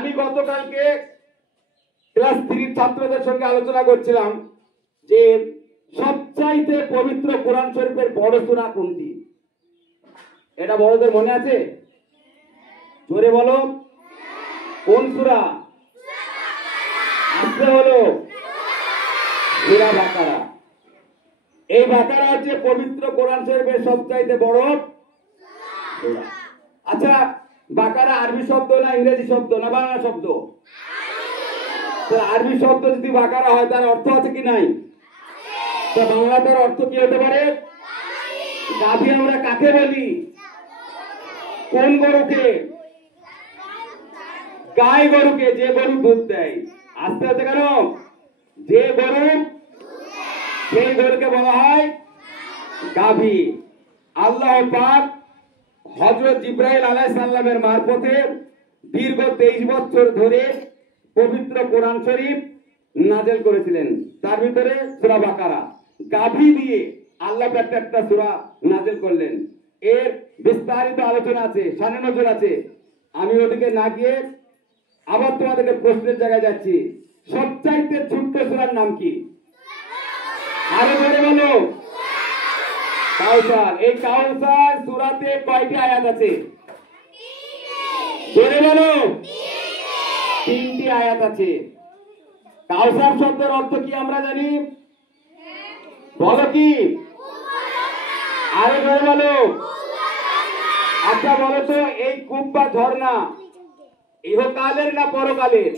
আমি গতকালকে ক্লাস 3 ছাত্রদের সঙ্গে আলোচনা করছিলাম যে সবচাইতে পবিত্র কোরআন শরীফের বড় সূরা কোনটি। এটা বড়দের মনে আছে? জোরে বলো, কোন সূরা? আজকে হলো সূরা বাকারা। এই বাকারা হচ্ছে পবিত্র কোরআন শরীফের সবচাইতে বড় সূরা। আচ্ছা, বাকারা আরবি শব্দ না ইংরেজি শব্দ না বাংলা শব্দ? আরবি শব্দ যদি বাকারা হয় তার অর্থ আছে কি নাই? তো বাংলাটার অর্থ কি হতে পারে? গাভী আমরা কাকে বলি? কোন গরুকে? গাই গরুকে, যে গরু দুধ দেয়। আস্তে আস্তে কেন? যে গরু, সেই গরুকে বলা হয় গাভী। আল্লাহ পাক হযরত জিবরাইল আলাইহিস সালামের মারফতে দীর্ঘ 23 বছর ধরে পবিত্র কোরআন শরীফ নাযিল করেছিলেন। তার ভিতরে সূরা বাকারা গাভী দিয়ে আল্লাহ একটা সূরা নাযিল করলেন। এর বিস্তারিত আলোচনা আছে, শানে নজর আছে। আমি ওদিকে না গিয়ে আবার তোমাদেরকে প্রশ্নের জায়গায় যাচ্ছি। সবচাইতে ছোট্ট সূরার নাম কি? আরে বলে বলো। কাউসার। এই কাউসার সূরাতে কয়টি আয়াত আছে? বলে বলো। 3টি আয়াত আছে। কাউসার শব্দের অর্থ কি আমরা জানি? বলো কি? আরে বলে বলো। আচ্ছা বলো তো, এই কূপ বা ঝর্ণা ইহকালের না পরকালের?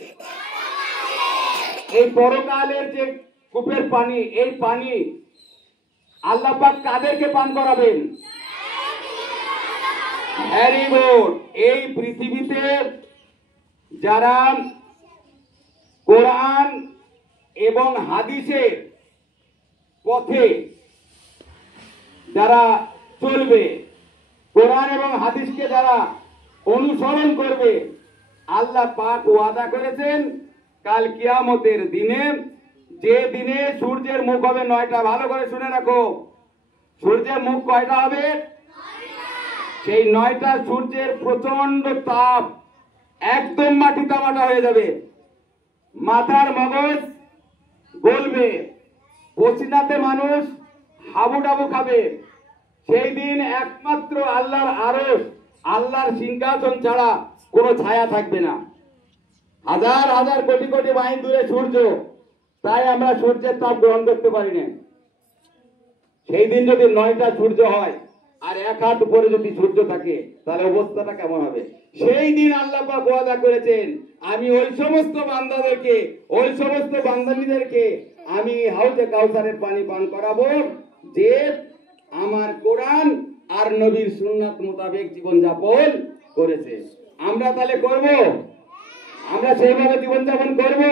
এই পরকালের যে কূপের পানি, এই পানি আল্লাহ পাক কাদেরকে পান করাবেন? Very good. এই পৃথিবীতে যারা কোরআন এবং হাদিসের পথে যারা চলবে, কোরআন এবং হাদিসকে যারা অনুসরণ করবে, আল্লাহ পাক ওয়াদা করেছেন কাল কিয়ামতের দিনে, যে দিনে সূর্যের মুখ হবে 9টা। ভালো করে শুনে রাখো, সূর্যের মুখ কয়টা হবে? সেই 9টা সূর্যের প্রচন্ড তাপ একদম মাটি তামাটা হয়ে যাবে, মাথার মগজ গলবে, পচিনাতে মানুষ হাবুডাবু খাবে। সেই দিন একমাত্র আল্লাহর আরশ, আল্লাহর সিংহাসন ছাড়া কোনো ছায়া থাকবে না। হাজার হাজার কোটি কোটি মাইল দূরে সূর্য, তাই আমরা সূর্যের তাপ গ্রহণ করতে পারি না। সেই দিন যদি 9টা সূর্য হয় আর 1 হাত উপরে যদি সূর্য থাকে, তাহলে অবস্থাটা কেমন হবে? সেই দিন আল্লাহ পাক ওয়াদা করেছেন, আমি ওই সমস্ত বান্দাদেরকে, ওই সমস্ত বান্দানীদেরকে আমি হাউজে কাউসারের পানি পান করাবো যে আমার কোরআন আর নবীর সুন্নাত মোতাবেক জীবন যাপন করেছে। আমরা তাহলে করব? আমরা সেইভাবে জীবন যাপন করব?